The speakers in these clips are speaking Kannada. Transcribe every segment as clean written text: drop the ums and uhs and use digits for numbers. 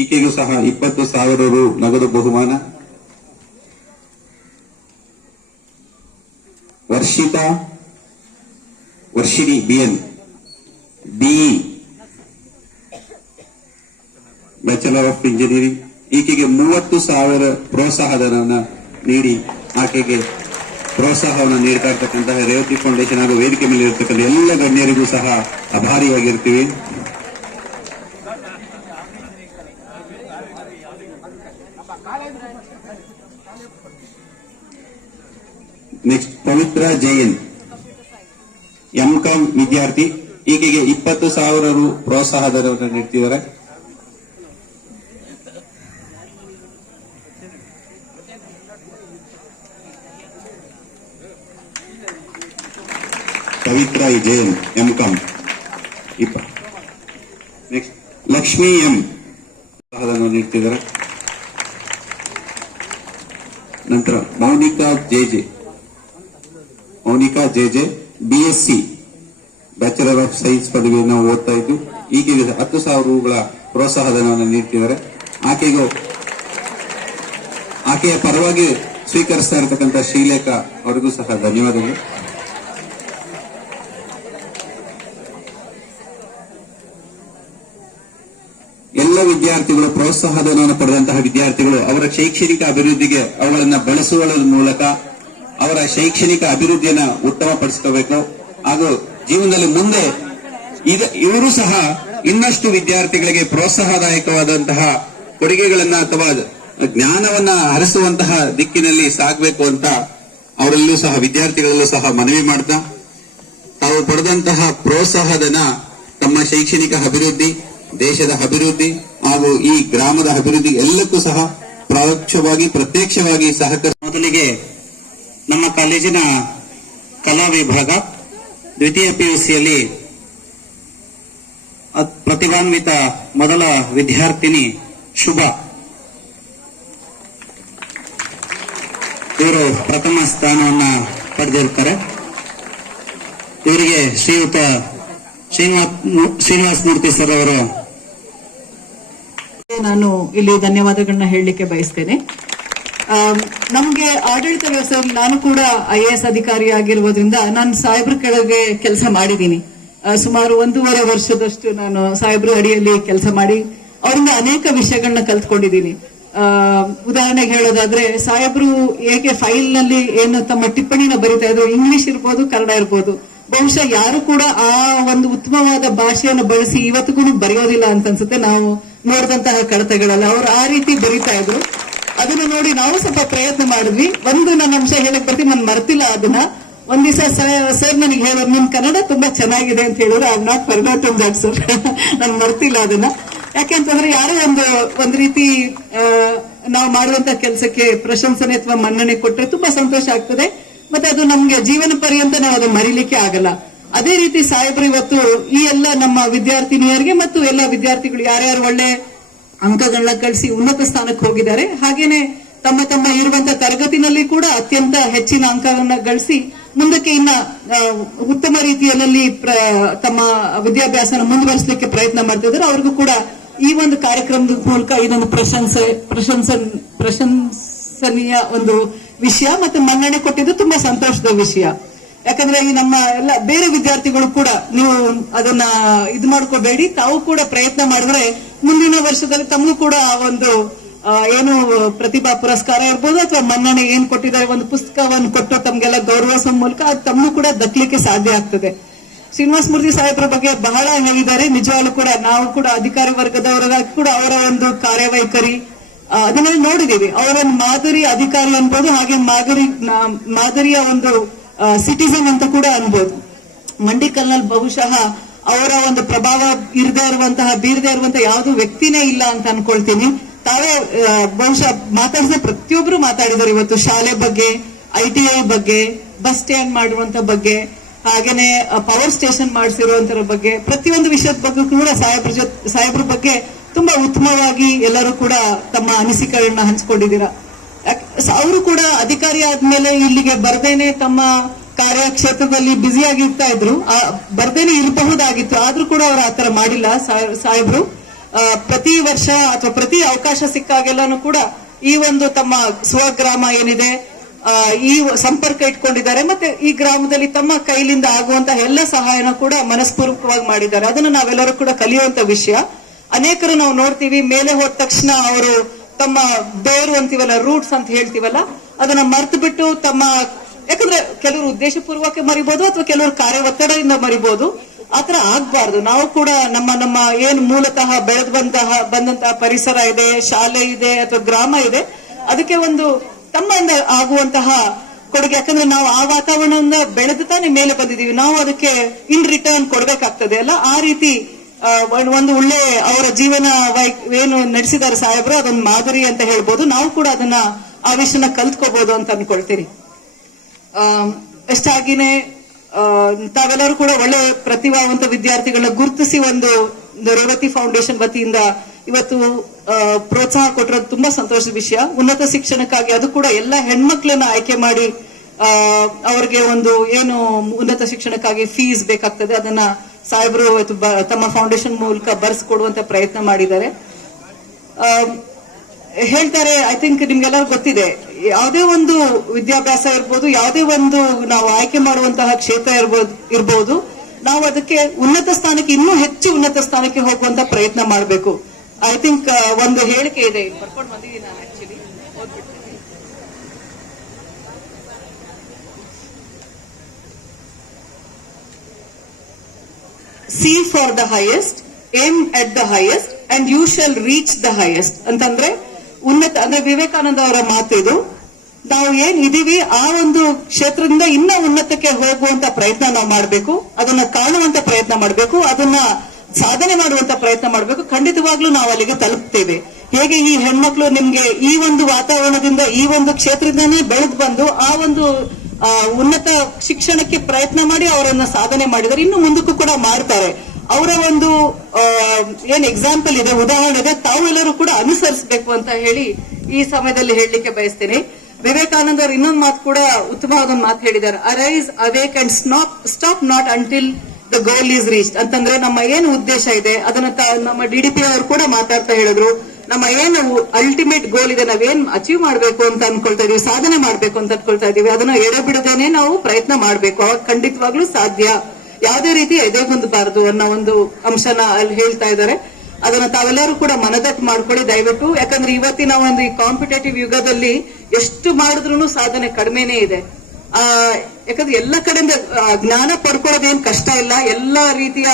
ಈಕೆಗೂ ಸಹ 20,000 ರು ನಗದು ಬಹುಮಾನ. Varshini BN BE bachelor of engineering, ಈಕೆಗೆ 30,000 ಪ್ರೋತ್ಸಾಹಧನವನ್ನು ನೀಡಿ ಆಕೆಗೆ ಪ್ರೋತ್ಸಾಹವನ್ನು ನೀಡ್ತಾ ಇರ್ತಕ್ಕಂತಹ ರೇವತಿ ಫೌಂಡೇಶನ್ ಹಾಗೂ ವೇದಿಕೆ ಮೇಲೆ ಇರತಕ್ಕಂಥ ಎಲ್ಲ ಗಣ್ಯರಿಗೂ ಸಹ ಆಭಾರಿಯಾಗಿರ್ತೀವಿ. ನೆಕ್ಸ್ಟ್ ಪವಿತ್ರ ಜೈನ್ ಎಂಕಾಂ ವಿದ್ಯಾರ್ಥಿ, ಈಕೆಗೆ 20,000 ರು ಪ್ರೋತ್ಸಾಹಧನವನ್ನು ನೀಡ್ತಿದ್ದಾರೆ. Pavitra Jain MCom. Next Lakshmi M ಪ್ರೋತ್ಸಾಹಧನವನ್ನು ನೀಡ್ತಿದ್ದಾರೆ. ನಂತರ Mounika JJ BSc bachelor of science ಪದವಿಯನ್ನು ಓದ್ತಾ ಇದ್ದು ಈಕೆಗೆ 10,000 ರುಗಳ ಪ್ರೋತ್ಸಾಹಧನವನ್ನು ನೀಡ್ತಿದ್ದಾರೆ. ಆಕೆಯ ಪರವಾಗಿ ಸ್ವೀಕರಿಸ್ತಾ ಇರತಕ್ಕಂಥ ಶ್ರೀಲೇಖಾ ಅವರಿಗೂ ಸಹ ಧನ್ಯವಾದಗಳು. ಎಲ್ಲ ವಿದ್ಯಾರ್ಥಿಗಳು ಪ್ರೋತ್ಸಾಹಧನವನ್ನು ಪಡೆದಂತಹ ವಿದ್ಯಾರ್ಥಿಗಳು ಅವರ ಶೈಕ್ಷಣಿಕ ಅಭಿವೃದ್ಧಿಗೆ ಅವುಗಳನ್ನು ಬಳಸುವ ಮೂಲಕ ಅವರ ಶೈಕ್ಷಣಿಕ ಅಭಿವೃದ್ಧಿಯನ್ನು ಉತ್ತಮಪಡಿಸಿಕೊಳ್ಳಬೇಕು. ಹಾಗೂ ಜೀವನದಲ್ಲಿ ಮುಂದೆ ಇವರು ಸಹ ಇನ್ನಷ್ಟು ವಿದ್ಯಾರ್ಥಿಗಳಿಗೆ ಪ್ರೋತ್ಸಾಹದಾಯಕವಾದಂತಹ ಕೊಡುಗೆಗಳನ್ನ ಅಥವಾ ಜ್ಞಾನವನ್ನ ಹರಿಸುವಂತಹ ದಿಕ್ಕಿನಲ್ಲಿ ಸಾಗಬೇಕು ಅಂತ ಅವರಲ್ಲೂ ಸಹ ವಿದ್ಯಾರ್ಥಿಗಳಲ್ಲೂ ಸಹ ಮನವಿ ಮಾಡ್ತಾ ತಾವು ಪಡೆದಂತಹ ಪ್ರೋತ್ಸಾಹಧನ ತಮ್ಮ ಶೈಕ್ಷಣಿಕ ಅಭಿವೃದ್ಧಿ, ದೇಶದ ಅಭಿವೃದ್ಧಿ ಹಾಗೂ ಈ ಗ್ರಾಮದ ಅಭಿವೃದ್ಧಿ ಎಲ್ಲಕ್ಕೂ ಸಹ ಪರೋಕ್ಷವಾಗಿ ಪ್ರತ್ಯಕ್ಷವಾಗಿ ಮೊದಲಿಗೆ ನಮ್ಮ ಕಾಲೇಜಿನ ಕಲಾ ವಿಭಾಗ ದ್ವಿತೀಯ ಪಿಯುಸಿಯಲ್ಲಿ ಪ್ರತಿಭಾನ್ವಿತ ಮೊದಲ ವಿದ್ಯಾರ್ಥಿನಿ ಶುಭ, ಇವರು ಪ್ರಥಮ ಸ್ಥಾನವನ್ನ ಪಡೆದಿರುತ್ತಾರೆ. ಇವರಿಗೆ ಶ್ರೀಯುತ ಶ್ರೀನಿವಾಸ ಮೂರ್ತಿ ಸರ್ ಅವರು ನಾನು ಇಲ್ಲಿ ಧನ್ಯವಾದಗಳನ್ನ ಹೇಳಲಿಕ್ಕೆ ಬಯಸ್ತೇನೆ. ನಮ್ಗೆ ಆಡಳಿತ ವ್ಯವಸ್ಥೆ, ನಾನು ಕೂಡ IAS ಅಧಿಕಾರಿ ಆಗಿರುವುದರಿಂದ ನಾನು ಸಾಹೇಬ್ರ ಕೆಳಗೆ ಕೆಲಸ ಮಾಡಿದ್ದೀನಿ. ಸುಮಾರು 1.5 ವರ್ಷದಷ್ಟು ನಾನು ಸಾಹೇಬ್ರ ಅಡಿಯಲ್ಲಿ ಕೆಲಸ ಮಾಡಿ ಅವರಿಂದ ಅನೇಕ ವಿಷಯಗಳನ್ನ ಕಲ್ತ್ಕೊಂಡಿದ್ದೀನಿ. ಉದಾಹರಣೆಗೆ ಹೇಳೋದಾದ್ರೆ, ಸಾಹೇಬ್ರು ಹೇಗೆ ಫೈಲ್ ನಲ್ಲಿ ಏನು ತಮ್ಮ ಟಿಪ್ಪಣಿನ ಬರೀತಾ ಇದ್ರು, ಇಂಗ್ಲಿಷ್ ಇರ್ಬೋದು, ಕನ್ನಡ ಇರ್ಬೋದು, ಬಹುಶಃ ಯಾರು ಕೂಡ ಆ ಒಂದು ಉತ್ತಮವಾದ ಭಾಷೆಯನ್ನು ಬಳಸಿ ಇವತ್ತಿಗೂ ಬರೆಯೋದಿಲ್ಲ ಅಂತ ಅನ್ಸುತ್ತೆ. ನಾವು ನೋಡಿದಂತಹ ಕಡತಗಳಲ್ಲ, ಅವರು ಆ ರೀತಿ ಬರೀತಾ ಇದ್ರು. ಅದನ್ನ ನೋಡಿ ನಾವು ಸ್ವಲ್ಪ ಪ್ರಯತ್ನ ಮಾಡಿದ್ವಿ. ನನ್ನ ಅಂಶ ಹೇಳಕ್ ಬರ್ತೀನಿ, ನಾನು ಮರ್ತಿಲ್ಲ ಅದನ್ನ. ಒಂದ್ ದಿವಸ ಸರ್ ನನಗೆ ಹೇಳೋರು, ನಿಮ್ ಕನ್ನಡ ತುಂಬಾ ಚೆನ್ನಾಗಿದೆ ಅಂತ ಹೇಳಿದ್ರು. I am not forgotten that sir. ನಾನು ಮರ್ತಿಲ್ಲ ಅದನ್ನ. ಯಾಕೆಂತಂದ್ರೆ ಯಾರೋ ಒಂದ್ ರೀತಿ ನಾವು ಮಾಡುವಂತ ಕೆಲಸಕ್ಕೆ ಪ್ರಶಂಸನೆ ಅಥವಾ ಮನ್ನಣೆ ಕೊಟ್ರೆ ತುಂಬಾ ಸಂತೋಷ ಆಗ್ತದೆ. ಮತ್ತೆ ಅದು ನಮ್ಗೆ ಜೀವನ ಪರ್ಯಂತ ನಾವು ಅದು ಮರಿಲಿಕ್ಕೆ ಆಗಲ್ಲ. ಅದೇ ರೀತಿ ಸಾಹೇಬ್ರು ಇವತ್ತು ಈ ಎಲ್ಲ ನಮ್ಮ ವಿದ್ಯಾರ್ಥಿನಿಯರಿಗೆ ಮತ್ತು ಎಲ್ಲ ವಿದ್ಯಾರ್ಥಿಗಳು ಯಾರ್ಯಾರು ಒಳ್ಳೆ ಅಂಕಗಳನ್ನ ಕಳಿಸಿ ಉನ್ನತ ಸ್ಥಾನಕ್ಕೆ ಹೋಗಿದ್ದಾರೆ, ಹಾಗೇನೆ ತಮ್ಮ ಇರುವಂತ ತರಗತಿನಲ್ಲಿ ಕೂಡ ಅತ್ಯಂತ ಹೆಚ್ಚಿನ ಅಂಕವನ್ನ ಗಳಿಸಿ ಮುಂದಕ್ಕೆ ಇನ್ನ ಉತ್ತಮ ರೀತಿಯಲ್ಲಿ ತಮ್ಮ ವಿದ್ಯಾಭ್ಯಾಸನ ಮುಂದುವರಿಸಲಿಕ್ಕೆ ಪ್ರಯತ್ನ ಮಾಡ್ತಿದ್ದಾರೆ. ಅವ್ರಿಗೂ ಕೂಡ ಈ ಒಂದು ಕಾರ್ಯಕ್ರಮದ ಮೂಲಕ ಇದೊಂದು ಪ್ರಶಂಸನೀಯ ಒಂದು ವಿಷಯ ಮತ್ತೆ ಮನ್ನಣೆ ಕೊಟ್ಟಿದ್ದು ತುಂಬಾ ಸಂತೋಷದ ವಿಷಯ. ಯಾಕಂದ್ರೆ ಈ ನಮ್ಮ ಎಲ್ಲ ಬೇರೆ ವಿದ್ಯಾರ್ಥಿಗಳು ಕೂಡ ನೀವು ಅದನ್ನ ಇದು ಮಾಡ್ಕೋಬೇಡಿ, ತಾವು ಕೂಡ ಪ್ರಯತ್ನ ಮಾಡಿದ್ರೆ ಮುಂದಿನ ವರ್ಷದಲ್ಲಿ ತಮಗೂ ಕೂಡ ಆ ಒಂದು ಏನು ಪ್ರತಿಭಾ ಪುರಸ್ಕಾರ ಇರ್ಬೋದು ಅಥವಾ ಮನ್ನಣೆ ಏನ್ ಕೊಟ್ಟಿದ್ದಾರೆ, ಒಂದು ಪುಸ್ತಕವನ್ನು ಕೊಟ್ಟು ತಮ್ಗೆಲ್ಲ ಗೌರವಿಸುವ ಮೂಲಕ ಅದು ತಮ್ಮೂ ಕೂಡ ದಕ್ಕಲಿಕ್ಕೆ ಸಾಧ್ಯ ಆಗ್ತದೆ. ಶ್ರೀನಿವಾಸ ಮೂರ್ತಿ ಸಾಹೇಬ್ರ ಬಗ್ಗೆ ಬಹಳ ಹೇಳಿದ್ದಾರೆ. ನಿಜವಾಗ್ಲೂ ಕೂಡ ನಾವು ಕೂಡ ಅಧಿಕಾರಿ ವರ್ಗದವರಾಗಿ ಕೂಡ ಅವರ ಒಂದು ಕಾರ್ಯವೈಖರಿ ಅದನ್ನೆಲ್ಲ ನೋಡಿದೀವಿ. ಅವರೊಂದು ಮಾದರಿ ಅಧಿಕಾರಿ ಅನ್ಬೋದು, ಹಾಗೆ ಮಾದರಿಯ ಒಂದು ಸಿಟಿಸನ್ ಅಂತ ಕೂಡ ಅನ್ಬೋದು. ಮಂಡಿಕಲ್ನಲ್ಲಿ ಬಹುಶಃ ಅವರ ಒಂದು ಪ್ರಭಾವ ಬೀರದೇ ಇರುವಂತಹ ಯಾವ್ದು ವ್ಯಕ್ತಿನೇ ಇಲ್ಲ ಅಂತ ಅನ್ಕೊಳ್ತೀನಿ. ತಾವೇ ಬಹುಶಃ ಮಾತಾಡಿದ ಪ್ರತಿಯೊಬ್ರು ಮಾತಾಡಿದ್ದಾರೆ ಇವತ್ತು. ಶಾಲೆ ಬಗ್ಗೆ, ITI ಬಗ್ಗೆ, ಬಸ್ ಸ್ಟ್ಯಾಂಡ್ ಮಾಡುವಂತ ಬಗ್ಗೆ, ಹಾಗೇನೆ ಪವರ್ ಸ್ಟೇಷನ್ ಮಾಡಿಸಿರುವಂತರ ಬಗ್ಗೆ, ಪ್ರತಿಯೊಂದು ವಿಷಯದ ಬಗ್ಗೆ ಕೂಡ ಸಾಹೇಬ್ರ ಬಗ್ಗೆ ತುಂಬಾ ಉತ್ತಮವಾಗಿ ಎಲ್ಲರೂ ಕೂಡ ತಮ್ಮ ಅನಿಸಿಕೆಗಳನ್ನ ಹಂಚಿಕೊಂಡಿದ್ದೀರಾ. ಅವರು ಕೂಡ ಅಧಿಕಾರಿ ಆದ್ಮೇಲೆ ಇಲ್ಲಿಗೆ ಬರ್ದೇನೆ ತಮ್ಮ ಕಾರ್ಯಕ್ಷೇತ್ರದಲ್ಲಿ ಬ್ಯುಸಿಯಾಗಿರ್ತಾ ಇದ್ರು, ಬರ್ದೇನೆ ಇರಬಹುದಾಗಿತ್ತು. ಆದ್ರೂ ಕೂಡ ಅವರು ಆತರ ಮಾಡಿಲ್ಲ ಸಾಹೇಬ್ರು. ಪ್ರತಿ ವರ್ಷ ಅಥವಾ ಪ್ರತಿ ಅವಕಾಶ ಸಿಕ್ಕಾಗೆಲ್ಲಾನು ಕೂಡ ಈ ಒಂದು ತಮ್ಮ ಸ್ವಗ್ರಾಮ ಏನಿದೆ ಈ ಸಂಪರ್ಕ ಇಟ್ಕೊಂಡಿದ್ದಾರೆ. ಮತ್ತೆ ಈ ಗ್ರಾಮದಲ್ಲಿ ತಮ್ಮ ಕೈಲಿಂದ ಆಗುವಂತಹ ಎಲ್ಲ ಸಹಾಯನ ಕೂಡ ಮನಸ್ಪೂರ್ವಕವಾಗಿ ಮಾಡಿದ್ದಾರೆ. ಅದನ್ನ ನಾವೆಲ್ಲರೂ ಕೂಡ ಕಲಿಯುವಂತ ವಿಷಯ. ಅನೇಕರು ನಾವು ನೋಡ್ತೀವಿ, ಮೇಲೆ ಹೋದ ತಕ್ಷಣ ಅವರು ತಮ್ಮ ಬೇರು ಅಂತೀವಲ್ಲ, ರೂಟ್ಸ್ ಅಂತ ಹೇಳ್ತೀವಲ್ಲ, ಅದನ್ನ ಮರ್ತು ಬಿಟ್ಟು ತಮ್ಮ, ಯಾಕಂದ್ರೆ ಕೆಲವರು ಉದ್ದೇಶಪೂರ್ವಕ ಮರಿಬಹುದು ಅಥವಾ ಕೆಲವರು ಕಾರ್ಯ ಒತ್ತಡದಿಂದ ಮರಿಬಹುದು. ಆತರ ಆಗ್ಬಾರ್ದು. ನಾವು ಕೂಡ ನಮ್ಮ ಏನ್ ಮೂಲತಃ ಬೆಳೆದು ಬಂದಂತಹ ಪರಿಸರ ಇದೆ, ಶಾಲೆ ಇದೆ ಅಥವಾ ಗ್ರಾಮ ಇದೆ, ಅದಕ್ಕೆ ಒಂದು ತಮ್ಮಿಂದ ಆಗುವಂತಹ ಕೊಡುಗೆ. ಯಾಕಂದ್ರೆ ನಾವು ಆ ವಾತಾವರಣದಿಂದ ಬೆಳೆದು ತಾನೇ ಮೇಲೆ ಬಂದಿದೀವಿ, ನಾವು ಅದಕ್ಕೆ ಇನ್ ರಿಟರ್ನ್ ಕೊಡ್ಬೇಕಾಗ್ತದೆ ಅಲ್ಲ. ಆ ರೀತಿ ಒಂದು ಒಳ್ಳೆ ಅವರ ಜೀವನ ಏನು ನಡೆಸಿದ್ದಾರೆ ಸಾಹೇಬ್ರು, ಅದೊಂದು ಮಾದರಿ ಅಂತ ಹೇಳ್ಬೋದು. ನಾವು ಕೂಡ ಅದನ್ನ ಆ ವಿಷಯನ ಕಲ್ತ್ಕೋಬಹುದು ಅಂತ ಅನ್ಕೊಳ್ತೀರಿ. ಅಷ್ಟಾಗಿನೇ ತಾವೆಲ್ಲರೂ ಕೂಡ ಒಳ್ಳೆ ಪ್ರತಿಭಾವಂತ ವಿದ್ಯಾರ್ಥಿಗಳನ್ನ ಗುರುತಿಸಿ ಒಂದು ರೇವತಿ ಫೌಂಡೇಶನ್ ವತಿಯಿಂದ ಇವತ್ತು ಪ್ರೋತ್ಸಾಹ ಕೊಟ್ಟಿರೋದು ತುಂಬಾ ಸಂತೋಷದ ವಿಷಯ. ಉನ್ನತ ಶಿಕ್ಷಣಕ್ಕಾಗಿ ಅದು ಕೂಡ ಎಲ್ಲ ಹೆಣ್ಮಕ್ಳನ್ನ ಆಯ್ಕೆ ಮಾಡಿ ಅವ್ರಿಗೆ ಒಂದು ಏನು ಉನ್ನತ ಶಿಕ್ಷಣಕ್ಕಾಗಿ ಫೀಸ್ ಬೇಕಾಗ್ತದೆ ಅದನ್ನ ಸಾಹೇಬರು ತಮ್ಮ ಫೌಂಡೇಶನ್ ಮೂಲಕ ಬರ್ಸ್ಕೊಡುವಂತ ಪ್ರಯತ್ನ ಮಾಡಿದ್ದಾರೆ. ಹೇಳ್ತಾರೆ, ಐ ಥಿಂಕ್ ನಿಮ್ಗೆಲ್ಲರೂ ಗೊತ್ತಿದೆ, ಯಾವುದೇ ಒಂದು ವಿದ್ಯಾಭ್ಯಾಸ ಇರ್ಬೋದು, ಯಾವುದೇ ಒಂದು ನಾವು ಆಯ್ಕೆ ಮಾಡುವಂತಹ ಕ್ಷೇತ್ರ ಇರ್ಬೋದು, ನಾವು ಅದಕ್ಕೆ ಉನ್ನತ ಸ್ಥಾನಕ್ಕೆ, ಇನ್ನೂ ಹೆಚ್ಚು ಉನ್ನತ ಸ್ಥಾನಕ್ಕೆ ಹೋಗುವಂತ ಪ್ರಯತ್ನ ಮಾಡಬೇಕು. ಐ ಥಿಂಕ್ ಒಂದು ಹೇಳಿಕೆ ಇದೆ, ಬರ್ಕೊಂಡು ಬಂದಿದ್ದೀನಿ ನಾನು, ಆಕ್ಚುಲಿ ಓದ್ಬಿಡ್ತೀನಿ. Seek for the highest, aim at the highest and you shall reach the highest ಅಂತಂದ್ರೆ ಉನ್ನತ, ಅಂದ್ರೆ ವಿವೇಕಾನಂದ ಅವರ ಮಾತು ಇದು. ನಾವು ಏನ್ ಇದೀವಿ ಆ ಒಂದು ಕ್ಷೇತ್ರದಿಂದ ಇನ್ನ ಉನ್ನತಕ್ಕೆ ಹೋಗುವಂತ ಪ್ರಯತ್ನ ನಾವು ಮಾಡಬೇಕು, ಅದನ್ನ ಕಾಣುವಂತ ಪ್ರಯತ್ನ ಮಾಡಬೇಕು, ಅದನ್ನ ಸಾಧನೆ ಮಾಡುವಂತ ಪ್ರಯತ್ನ ಮಾಡಬೇಕು. ಖಂಡಿತವಾಗ್ಲೂ ನಾವು ಅಲ್ಲಿಗೆ ತಲುಪ್ತೇವೆ. ಹೇಗೆ ಈ ಹೆಣ್ಮಕ್ಳು ನಿಮ್ಗೆ ಈ ಒಂದು ವಾತಾವರಣದಿಂದ, ಈ ಒಂದು ಕ್ಷೇತ್ರದಿಂದಾನೇ ಬೆಳೆದು ಬಂದು ಆ ಒಂದು ಉನ್ನತ ಶಿಕ್ಷಣಕ್ಕೆ ಪ್ರಯತ್ನ ಮಾಡಿ ಅವರನ್ನ ಸಾಧನೆ ಮಾಡಿದ್ದಾರೆ, ಇನ್ನು ಮುಂದಕ್ಕೂ ಕೂಡ ಮಾಡ್ತಾರೆ. ಅವರ ಒಂದು ಏನ್ ಎಕ್ಸಾಂಪಲ್ ಇದೆ, ಉದಾಹರಣೆ ಇದೆ, ತಾವೆಲ್ಲರೂ ಕೂಡ ಅನುಸರಿಸಬೇಕು ಅಂತ ಹೇಳಿ ಈ ಸಮಯದಲ್ಲಿ ಹೇಳಲಿಕ್ಕೆ ಬಯಸ್ತೇನೆ. ವಿವೇಕಾನಂದ ಅವರು ಇನ್ನೊಂದು ಮಾತು ಕೂಡ ಉತ್ತಮವಾದ ಒಂದು ಮಾತು ಹೇಳಿದ್ದಾರೆ, arise awake and stop not until the goal is reached ಅಂತಂದ್ರೆ ನಮ್ಮ ಏನು ಉದ್ದೇಶ ಇದೆ ಅದನ್ನ ನಮ್ಮ DDP ಅವರು ಕೂಡ ಮಾತಾಡ್ತಾ ಹೇಳಿದ್ರು. ನಮ್ಮ ಏನು ಅಲ್ಟಿಮೇಟ್ ಗೋಲ್ ಇದೆ, ನಾವೇನ್ ಅಚೀವ್ ಮಾಡ್ಬೇಕು ಅಂತ ಅನ್ಕೊಳ್ತಾ ಇದೀವಿ, ಸಾಧನೆ ಮಾಡ್ಬೇಕು ಅಂತ ಅನ್ಕೊಳ್ತಾ ಇದೀವಿ, ಅದನ್ನ ಎಡೆಬಿಡದೇನೆ ನಾವು ಪ್ರಯತ್ನ ಮಾಡ್ಬೇಕು. ಅವಾಗ ಖಂಡಿತವಾಗ್ಲೂ ಸಾಧ್ಯ, ಯಾವುದೇ ರೀತಿ ಎದೆಗುಂದಬಾರದು ಅನ್ನೋ ಒಂದು ಅಂಶನ ಅಲ್ಲಿ ಹೇಳ್ತಾ ಇದ್ದಾರೆ. ಅದನ್ನ ತಾವೆಲ್ಲರೂ ಕೂಡ ಮನದಟ್ಟು ಮಾಡ್ಕೊಳ್ಳಿ ದಯವಿಟ್ಟು. ಯಾಕಂದ್ರೆ ಇವತ್ತಿನ ಒಂದು ಈ ಕಾಂಪಿಟೇಟಿವ್ ಯುಗದಲ್ಲಿ ಎಷ್ಟು ಮಾಡಿದ್ರು ಸಾಧನೆ ಕಡಿಮೆನೇ ಇದೆ. ಯಾಕಂದ್ರೆ ಎಲ್ಲ ಕಡೆಯಿಂದ ಜ್ಞಾನ ಪಡ್ಕೊಳ್ಳೋದೇನ್ ಕಷ್ಟ ಇಲ್ಲ, ಎಲ್ಲಾ ರೀತಿಯ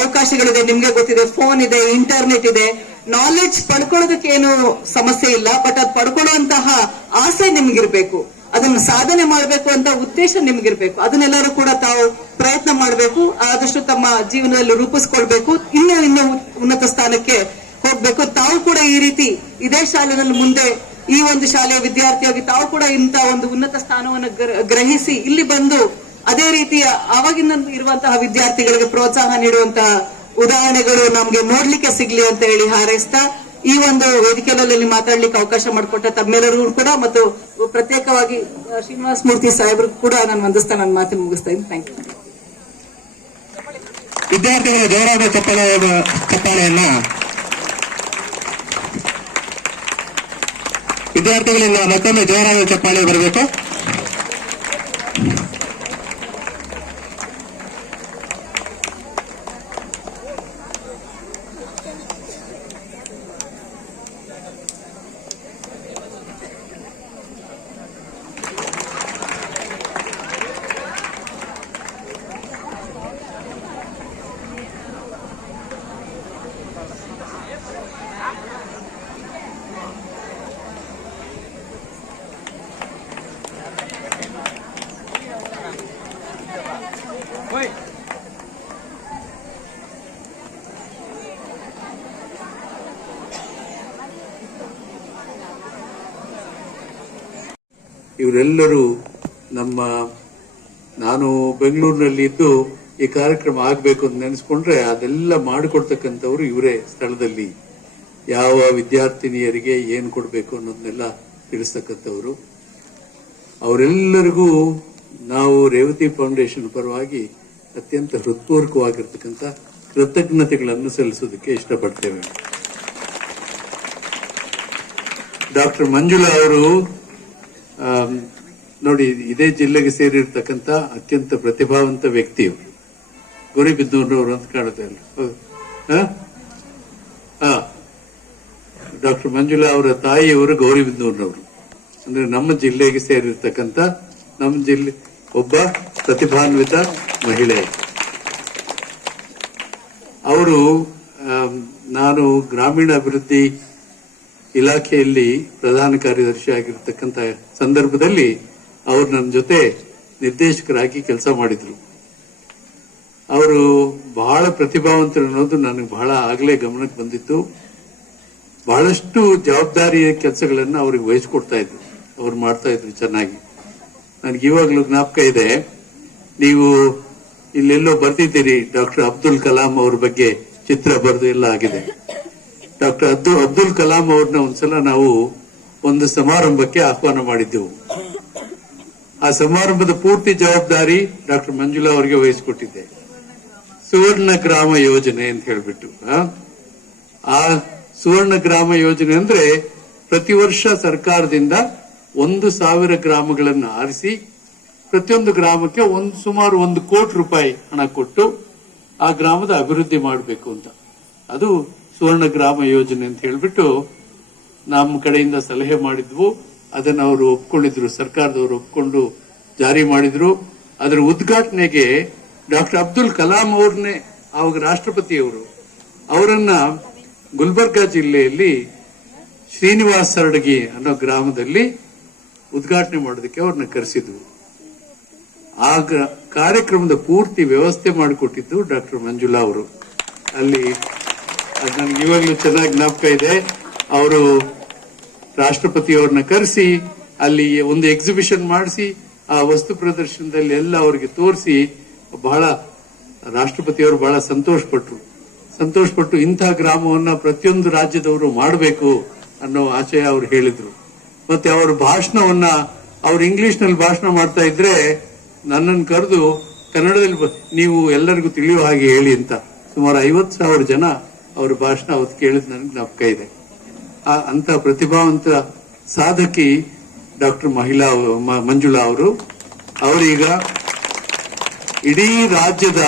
ಅವಕಾಶಗಳಿದೆ, ನಿಮ್ಗೆ ಗೊತ್ತಿದೆ, ಫೋನ್ ಇದೆ, ಇಂಟರ್ನೆಟ್ ಇದೆ, ನಾಲೆಡ್ಜ್ ಪಡ್ಕೊಳ್ಳೋದಕ್ಕೆ ಏನು ಸಮಸ್ಯೆ ಇಲ್ಲ. ಬಟ್ ಅದು ಪಡ್ಕೊಳ್ಳುವಂತಹ ಆಸೆ ನಿಮ್ಗಿರ್ಬೇಕು, ಅದನ್ನ ಸಾಧನೆ ಮಾಡ್ಬೇಕು ಅಂತ ಉದ್ದೇಶ ನಿಮ್ಗಿರ್ಬೇಕು. ಅದನ್ನೆಲ್ಲರೂ ಕೂಡ ತಾವು ಪ್ರಯತ್ನ ಮಾಡಬೇಕು, ಆದಷ್ಟು ತಮ್ಮ ಜೀವನದಲ್ಲಿ ರೂಪಿಸ್ಕೊಳ್ಬೇಕು, ಇನ್ನೂ ಉನ್ನತ ಸ್ಥಾನಕ್ಕೆ ಹೋಗ್ಬೇಕು. ತಾವು ಕೂಡ ಈ ರೀತಿ ಇದೇ ಶಾಲೆಯಲ್ಲಿ ಮುಂದೆ ಈ ಒಂದು ಶಾಲೆಯ ವಿದ್ಯಾರ್ಥಿಯಾಗಿ ತಾವು ಕೂಡ ಇಂಥ ಒಂದು ಉನ್ನತ ಸ್ಥಾನವನ್ನು ಗ್ರಹಿಸಿ ಇಲ್ಲಿ ಬಂದು ಅದೇ ರೀತಿಯ ಆವಾಗಿನ ಇರುವಂತಹ ವಿದ್ಯಾರ್ಥಿಗಳಿಗೆ ಪ್ರೋತ್ಸಾಹ ನೀಡುವಂತಹ ಉದಾಹರಣೆಗಳು ನಮ್ಗೆ ನೋಡ್ಲಿಕ್ಕೆ ಸಿಗ್ಲಿ ಅಂತ ಹೇಳಿ ಹಾರೈಸ್ತಾ ಈ ಒಂದು ವೇದಿಕೆಯಲ್ಲಿ ಮಾತಾಡ್ಲಿಕ್ಕೆ ಅವಕಾಶ ಮಾಡಿಕೊಟ್ಟ ತಮ್ಮೆಲ್ಲರಿಗೂ ಕೂಡ ಮತ್ತು ಪ್ರತ್ಯೇಕವಾಗಿ ಶ್ರೀನಿವಾಸ ಮೂರ್ತಿ ಸಾಹೇಬ್ರು ಕೂಡ ನಾನು ವಂದಿಸ್ತಾ ನನ್ನ ಮಾತಿನ ಮುಗಿಸ್ತಾ ಇದ್ದೀನಿ. Thank you. ವಿದ್ಯಾರ್ಥಿಗಳ ಜೋರಾದ ಚಪ್ಪಾಳೆಯನ್ನ ವಿದ್ಯಾರ್ಥಿಗಳಿಂದ ಮತ್ತೊಮ್ಮೆ ಜೋರಾದ ಚಪ್ಪಾಳೆ ಬರಬೇಕು. ಇವರೆಲ್ಲರೂ ನಾನು ಬೆಂಗಳೂರಿನಲ್ಲಿ ಇದ್ದು ಈ ಕಾರ್ಯಕ್ರಮ ಆಗಬೇಕು ಅಂತ ನೆನೆಸ್ಕೊಂಡ್ರೆ ಅದೆಲ್ಲ ಮಾಡಿಕೊಡ್ತಕ್ಕಂಥವ್ರು ಇವರೇ. ಸ್ಥಳದಲ್ಲಿ ಯಾವ ವಿದ್ಯಾರ್ಥಿನಿಯರಿಗೆ ಏನು ಕೊಡಬೇಕು ಅನ್ನೋದನ್ನೆಲ್ಲ ತಿಳಿಸ್ತಕ್ಕಂಥವ್ರು. ಅವರೆಲ್ಲರಿಗೂ ನಾವು ರೇವತಿ ಫೌಂಡೇಶನ್ ಪರವಾಗಿ ಅತ್ಯಂತ ಹೃತ್ಪೂರ್ವಕವಾಗಿರ್ತಕ್ಕಂಥ ಕೃತಜ್ಞತೆಗಳನ್ನು ಸಲ್ಲಿಸೋದಕ್ಕೆ ಇಷ್ಟಪಡ್ತೇವೆ. ಡಾಕ್ಟರ್ ಮಂಜುಳಾ ಅವರು ನೋಡಿ, ಇದೇ ಜಿಲ್ಲೆಗೆ ಸೇರಿರ್ತಕ್ಕಂಥ ಅತ್ಯಂತ ಪ್ರತಿಭಾವಂತ ವ್ಯಕ್ತಿ. ಗೌರಿಬಿದನೂರವರು ಅಂತ ಕಾಣುತ್ತೆ ಅಲ್ಲ. ಡಾಕ್ಟರ್ ಮಂಜುಳಾ ಅವರ ತಾಯಿಯವರು ಗೌರಿಬಿದನೂರವರು. ಅಂದ್ರೆ ನಮ್ಮ ಜಿಲ್ಲೆಗೆ ಸೇರಿರ್ತಕ್ಕಂಥ, ನಮ್ಮ ಜಿಲ್ಲೆ ಒಬ್ಬ ಪ್ರತಿಭಾನ್ವಿತ ಮಹಿಳೆ. ಅವರು ನಾನು ಗ್ರಾಮೀಣ ಅಭಿವೃದ್ಧಿ ಇಲಾಖೆಯಲ್ಲಿ ಪ್ರಧಾನ ಕಾರ್ಯದರ್ಶಿ ಆಗಿರ್ತಕ್ಕಂಥ ಸಂದರ್ಭದಲ್ಲಿ ಅವರು ನನ್ನ ಜೊತೆ ನಿರ್ದೇಶಕರಾಗಿ ಕೆಲಸ ಮಾಡಿದ್ರು. ಅವರು ಬಹಳ ಪ್ರತಿಭಾವಂತರು ಅನ್ನೋದು ನನಗೆ ಬಹಳ ಆಗಲೇ ಗಮನಕ್ಕೆ ಬಂದಿತ್ತು. ಬಹಳಷ್ಟು ಜವಾಬ್ದಾರಿಯ ಕೆಲಸಗಳನ್ನು ಅವ್ರಿಗೆ ವಹಿಸ್ಕೊಡ್ತಾ ಇದ್ರು, ಅವ್ರು ಮಾಡ್ತಾ ಇದ್ರು ಚೆನ್ನಾಗಿ. ನನಗೆ ಇವಾಗಲೂ ಜ್ಞಾಪಕ ಇದೆ, ನೀವು ಇಲ್ಲೆಲ್ಲೋ ಬರ್ತಿದ್ದೀರಿ, ಡಾಕ್ಟರ್ ಅಬ್ದುಲ್ ಕಲಾಂ ಅವ್ರ ಬಗ್ಗೆ ಚಿತ್ರ ಬರೆದು ಎಲ್ಲ ಆಗಿದೆ. ಡಾಕ್ಟರ್ ಅಬ್ದುಲ್ ಕಲಾಂ ಅವ್ರನ್ನ ಒಂದ್ಸಲ ನಾವು ಒಂದು ಸಮಾರಂಭಕ್ಕೆ ಆಹ್ವಾನ ಮಾಡಿದ್ದೆವು. ಆ ಸಮಾರಂಭದ ಪೂರ್ತಿ ಜವಾಬ್ದಾರಿ ಡಾಕ್ಟರ್ ಮಂಜುಳಾ ಅವರಿಗೆ ವಹಿಸಿಕೊಟ್ಟಿದ್ದೆ. ಸುವರ್ಣ ಗ್ರಾಮ ಯೋಜನೆ ಅಂತ ಹೇಳ್ಬಿಟ್ಟು, ಆ ಸುವರ್ಣ ಗ್ರಾಮ ಯೋಜನೆ ಅಂದ್ರೆ ಪ್ರತಿ ವರ್ಷ ಸರ್ಕಾರದಿಂದ 1,000 ಗ್ರಾಮಗಳನ್ನು ಆರಿಸಿ ಪ್ರತಿಯೊಂದು ಗ್ರಾಮಕ್ಕೆ ಸುಮಾರು 1 ಕೋಟಿ ರೂಪಾಯಿ ಹಣ ಕೊಟ್ಟು ಆ ಗ್ರಾಮದ ಅಭಿವೃದ್ಧಿ ಮಾಡಬೇಕು ಅಂತ. ಅದು ಸುವರ್ಣ ಗ್ರಾಮ ಯೋಜನೆ ಅಂತ ಹೇಳ್ಬಿಟ್ಟು ನಮ್ಮ ಕಡೆಯಿಂದ ಸಲಹೆ ಮಾಡಿದ್ವು. ಅದನ್ನು ಅವರು ಒಪ್ಕೊಂಡಿದ್ರು, ಸರ್ಕಾರದವರು ಒಪ್ಕೊಂಡು ಜಾರಿ ಮಾಡಿದ್ರು. ಅದರ ಉದ್ಘಾಟನೆಗೆ ಡಾಕ್ಟರ್ ಅಬ್ದುಲ್ ಕಲಾಂ ಅವ್ರನ್ನೇ, ಆವಾಗ ರಾಷ್ಟ್ರಪತಿಯವರು, ಅವರನ್ನ ಗುಲ್ಬರ್ಗಾ ಜಿಲ್ಲೆಯಲ್ಲಿ ಶ್ರೀನಿವಾಸ್ ಸರಡಗಿ ಅನ್ನೋ ಗ್ರಾಮದಲ್ಲಿ ಉದ್ಘಾಟನೆ ಮಾಡೋದಕ್ಕೆ ಅವ್ರನ್ನ ಕರೆಸಿದ್ವು. ಆ ಕಾರ್ಯಕ್ರಮದ ಪೂರ್ತಿ ವ್ಯವಸ್ಥೆ ಮಾಡಿಕೊಟ್ಟಿದ್ದು ಡಾಕ್ಟರ್ ಮಂಜುಳಾ ಅವರು. ಅಲ್ಲಿ ನನಗೆ ಇವಾಗಲೂ ಚೆನ್ನಾಗಿ ಜ್ಞಾಪಕ ಇದೆ. ಅವರು ರಾಷ್ಟ್ರಪತಿಯವ್ರನ್ನ ಕರೆಸಿ ಅಲ್ಲಿ ಒಂದು ಎಕ್ಸಿಬಿಷನ್ ಮಾಡಿಸಿ ಆ ವಸ್ತು ಪ್ರದರ್ಶನದಲ್ಲಿ ಎಲ್ಲ ಅವರಿಗೆ ತೋರಿಸಿ ಬಹಳ ರಾಷ್ಟ್ರಪತಿಯವರು ಬಹಳ ಸಂತೋಷಪಟ್ಟು ಇಂತಹ ಗ್ರಾಮವನ್ನ ಪ್ರತಿಯೊಂದು ರಾಜ್ಯದವರು ಮಾಡಬೇಕು ಅನ್ನೋ ಆಶಯ ಅವರು ಹೇಳಿದ್ರು. ಮತ್ತೆ ಅವರ ಭಾಷಣವನ್ನ, ಅವ್ರು ಇಂಗ್ಲಿಷ್ ನಲ್ಲಿ ಭಾಷಣ ಮಾಡ್ತಾ ಇದ್ರೆ ನನ್ನನ್ನು ಕರೆದು ಕನ್ನಡದಲ್ಲಿ ನೀವು ಎಲ್ಲರಿಗೂ ತಿಳಿಯುವ ಹಾಗೆ ಹೇಳಿ ಅಂತ ಸುಮಾರು 50,000 ಜನ ಅವ್ರ ಭಾಷಣ ಅವತ್ತು ಕೇಳಿದ್ ನನಗೆ ಜ್ಞಾಪಕ ಇದೆ. ಅಂತ ಪ್ರತಿಭಾವಂತ ಸಾಧಕಿ ಡಾಕ್ಟರ್ ಮಂಜುಳಾ ಅವರು. ಅವರೀಗ ಇಡೀ ರಾಜ್ಯದ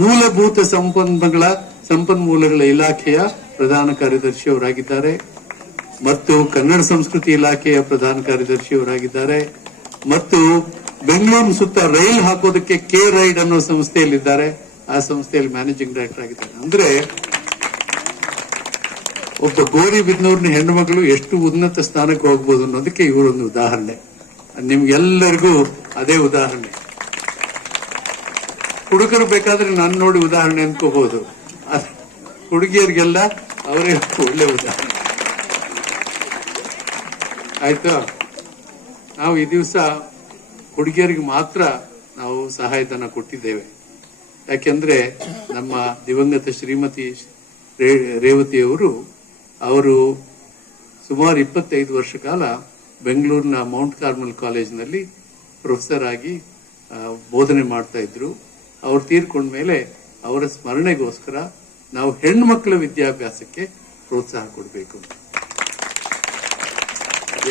ಮೂಲಭೂತ ಸಂಪನ್ಮೂಲಗಳ ಇಲಾಖೆಯ ಪ್ರಧಾನ ಕಾರ್ಯದರ್ಶಿಯವರಾಗಿದ್ದಾರೆ ಮತ್ತು ಕನ್ನಡ ಸಂಸ್ಕೃತಿ ಇಲಾಖೆಯ ಪ್ರಧಾನ ಕಾರ್ಯದರ್ಶಿಯವರಾಗಿದ್ದಾರೆ ಮತ್ತು ಬೆಂಗಳೂರು ಸುತ್ತ ರೈಲ್ ಹಾಕೋದಕ್ಕೆ ಕೆ ರೈಡ್ ಅನ್ನೋ ಸಂಸ್ಥೆಯಲ್ಲಿದ್ದಾರೆ. ಆ ಸಂಸ್ಥೆಯಲ್ಲಿ ಮ್ಯಾನೇಜಿಂಗ್ ಡೈರೆಕ್ಟರ್ ಆಗಿದ್ದಾರೆ. ಅಂದ್ರೆ ಒಬ್ಬ ಗೌರಿಬಿದನೂರಿನ ಹೆಣ್ಣು ಮಗಳು ಎಷ್ಟು ಉನ್ನತ ಸ್ಥಾನಕ್ಕೆ ಹೋಗ್ಬೋದು ಅನ್ನೋದಕ್ಕೆ ಇವರೊಂದು ಉದಾಹರಣೆ. ನಿಮ್ಗೆಲ್ಲರಿಗೂ ಅದೇ ಉದಾಹರಣೆ. ಹುಡುಗರು ಬೇಕಾದ್ರೆ ನಾನು ನೋಡಿ ಉದಾಹರಣೆ ಅನ್ಕೋಬಹುದು, ಹುಡುಗಿಯರಿಗೆಲ್ಲ ಅವರೇ ಒಳ್ಳೆ ಉದಾಹರಣೆ. ಆಯ್ತಾ? ನಾವು ಈ ದಿವಸ ಹುಡುಗಿಯರಿಗೆ ಮಾತ್ರ ನಾವು ಸಹಾಯಧನ ಕೊಟ್ಟಿದ್ದೇವೆ. ಯಾಕೆಂದ್ರೆ ನಮ್ಮ ದಿವಂಗತ ಶ್ರೀಮತಿ ರೇವತಿಯವರು ಸುಮಾರು 25 ವರ್ಷ ಕಾಲ ಬೆಂಗಳೂರಿನ ಮೌಂಟ್ ಕಾರ್ಮಲ್ ಕಾಲೇಜಿನಲ್ಲಿ ಪ್ರೊಫೆಸರ್ ಆಗಿ ಬೋಧನೆ ಮಾಡ್ತಾ ಇದ್ರು. ಅವ್ರು ತೀರ್ಕೊಂಡ ಮೇಲೆ ಅವರ ಸ್ಮರಣೆಗೋಸ್ಕರ ನಾವು ಹೆಣ್ಮಕ್ಳ ವಿದ್ಯಾಭ್ಯಾಸಕ್ಕೆ ಪ್ರೋತ್ಸಾಹ ಕೊಡಬೇಕು.